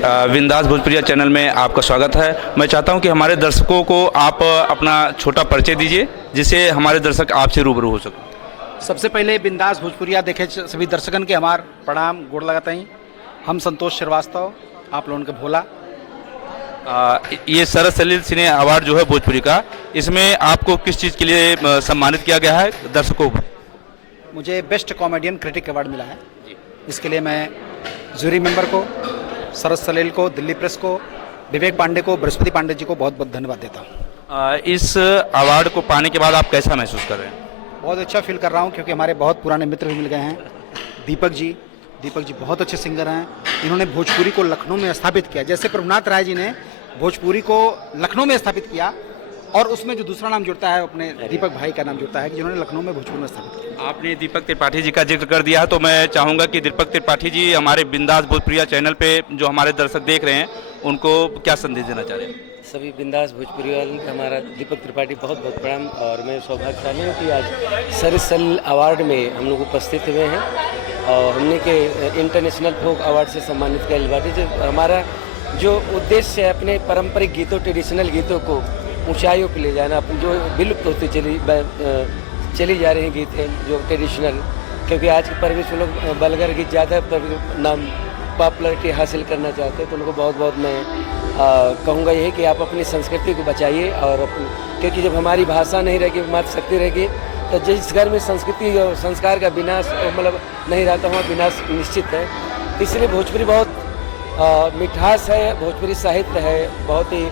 बिंदास भोजपुरिया चैनल में आपका स्वागत है। मैं चाहता हूं कि हमारे दर्शकों को आप अपना छोटा परिचय दीजिए जिससे हमारे दर्शक आपसे रूबरू हो सकें। सबसे पहले बिंदास भोजपुरिया देखे सभी दर्शकन के हमार प्रणाम गोड़ लगाते हैं। हम संतोष श्रीवास्तव, आप लोगों के भोला। ये सरस सलील सिने अवार्ड जो है भोजपुरी का, इसमें आपको किस चीज़ के लिए सम्मानित किया गया है दर्शकों को? मुझे बेस्ट कॉमेडियन क्रिटिक अवार्ड मिला है। इसके लिए मैं जूरी मेंबर को, सरस सलील को, दिल्ली प्रेस को, विवेक पांडे को, बृहस्पति पांडे जी को बहुत बहुत धन्यवाद देता हूँ। इस अवार्ड को पाने के बाद आप कैसा महसूस कर रहे हैं? बहुत अच्छा फील कर रहा हूँ क्योंकि हमारे बहुत पुराने मित्र भी मिल गए हैं। दीपक जी बहुत अच्छे सिंगर हैं। इन्होंने भोजपुरी को लखनऊ में स्थापित किया, जैसे प्रभुनाथ राय जी ने भोजपुरी को लखनऊ में स्थापित किया और उसमें जो दूसरा नाम जुड़ता है अपने दीपक भाई का नाम जुड़ता है, जिन्होंने लखनऊ में भोजपुरी में स्थापित किया। आपने दीपक त्रिपाठी जी का जिक्र कर दिया, तो मैं चाहूँगा कि दीपक त्रिपाठी जी हमारे बिंदास भोजपुरिया चैनल पे जो हमारे दर्शक देख रहे हैं उनको क्या संदेश देना चाह रहे हैं? सभी बिंदास भोजपुरी वालों का हमारा दीपक त्रिपाठी बहुत बहुत प्रणाम। और मैं सौभाग्यशाली हूँ कि आज सरस सलील अवार्ड में हम लोग उपस्थित हुए हैं और हमने के इंटरनेशनल फोक अवार्ड से सम्मानित किया बाटी। जो हमारा जो उद्देश्य है अपने पारंपरिक गीतों, ट्रेडिशनल गीतों को ऊंचाइयों पर ले जाना, अपन जो विलुप्त होती चली जा रही गीत हैं जो ट्रेडिशनल, क्योंकि आज के परिवेश में लोग बलगर गीत ज़्यादा नाम पॉपुलरिटी हासिल करना चाहते हैं। तो उनको बहुत बहुत मैं कहूँगा यही कि आप अपनी संस्कृति को बचाइए और क्योंकि जब हमारी भाषा नहीं रहेगी, मातृशक्ति रहेगी, तो जिस घर में संस्कृति और संस्कार का विनाश मतलब नहीं रहता वहाँ विनाश निश्चित है। इसलिए भोजपुरी बहुत मिठास है, भोजपुरी साहित्य है, बहुत ही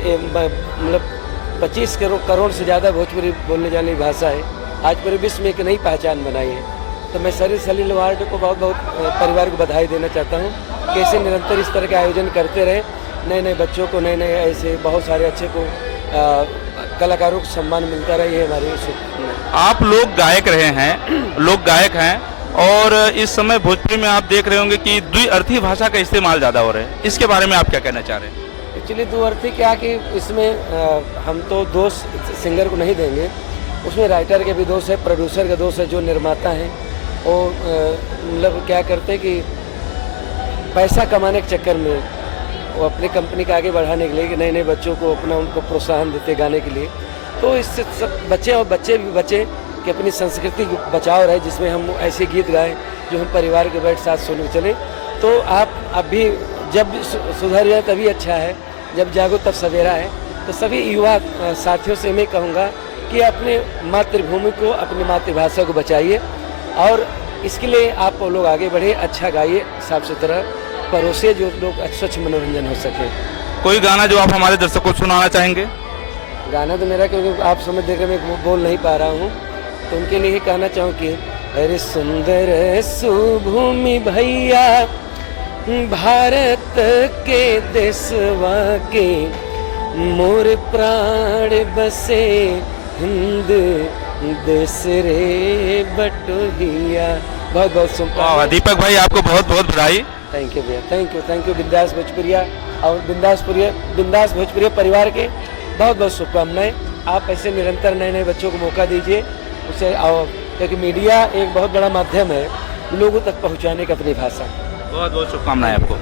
मतलब 25 करोड़ से ज़्यादा भोजपुरी बोलने जाने की भाषा है। आज पूरे विश्व में एक नई पहचान बनाई है। तो मैं सरस सलील अवार्ड को बहुत बहुत परिवार को बधाई देना चाहता हूँ कि ऐसे निरंतर इस तरह के आयोजन करते रहे, नए नए बच्चों को, नए नए ऐसे बहुत सारे अच्छे को कलाकारों को सम्मान मिलता रहे, ये हमारी शुभकामना। आप लोग गायक रहे हैं, लोग गायक हैं और इस समय भोजपुरी में आप देख रहे होंगे कि द्विअर्थी भाषा का इस्तेमाल ज़्यादा हो रहा है, इसके बारे में आप क्या कहना चाह रहे हैं? एक्चुअली द्विअर्थी क्या कि इसमें हम तो दोष सिंगर को नहीं देंगे, उसमें राइटर के भी दोष है, प्रोड्यूसर का दोष है, जो निर्माता हैं वो मतलब क्या करते हैं कि पैसा कमाने के चक्कर में वो अपनी कंपनी को आगे बढ़ाने के लिए कि नए नए बच्चों को अपना उनको प्रोत्साहन देते गाने के लिए। तो इससे सब बच्चे और बच्चे भी बचे कि अपनी संस्कृति बचाव रहे, जिसमें हम ऐसे गीत गाएं जो हम परिवार के बैठ साथ सुन के चले। तो आप अभी जब सुधर जाए तभी अच्छा है, जब जागो तब सवेरा है। तो सभी युवा साथियों से मैं कहूँगा कि अपने मातृभूमि को, अपनी मातृभाषा को बचाइए और इसके लिए आप लोग आगे बढ़े, अच्छा गाइए, साफ सुथरा परोसे, जो लोग स्वच्छ मनोरंजन हो सके। कोई गाना जो आप हमारे दर्शकों को सुनाना चाहेंगे? गाना तो मेरा, क्योंकि आप समझ देकर मैं बोल नहीं पा रहा हूँ, तो उनके लिए कहना चाहूँ कि अरे सुंदर सुभूमि भैया भारत के देशवा के, मोर प्राण बसे हिंद देश रे बटोहिया। बहुत बहुत शुभकामनाएं। दीपक भाई आपको बहुत बहुत बधाई। थैंक यू भैया, थैंक यू बिंदास भोजपुरिया और बिंदास भोजपुरिया परिवार के बहुत बहुत शुभकामनाएं। आप ऐसे निरंतर नए नए बच्चों को मौका दीजिए उसे, क्योंकि मीडिया एक बहुत बड़ा माध्यम है लोगों तक पहुंचाने का अपनी भाषा। बहुत बहुत शुभकामनाएं आपको।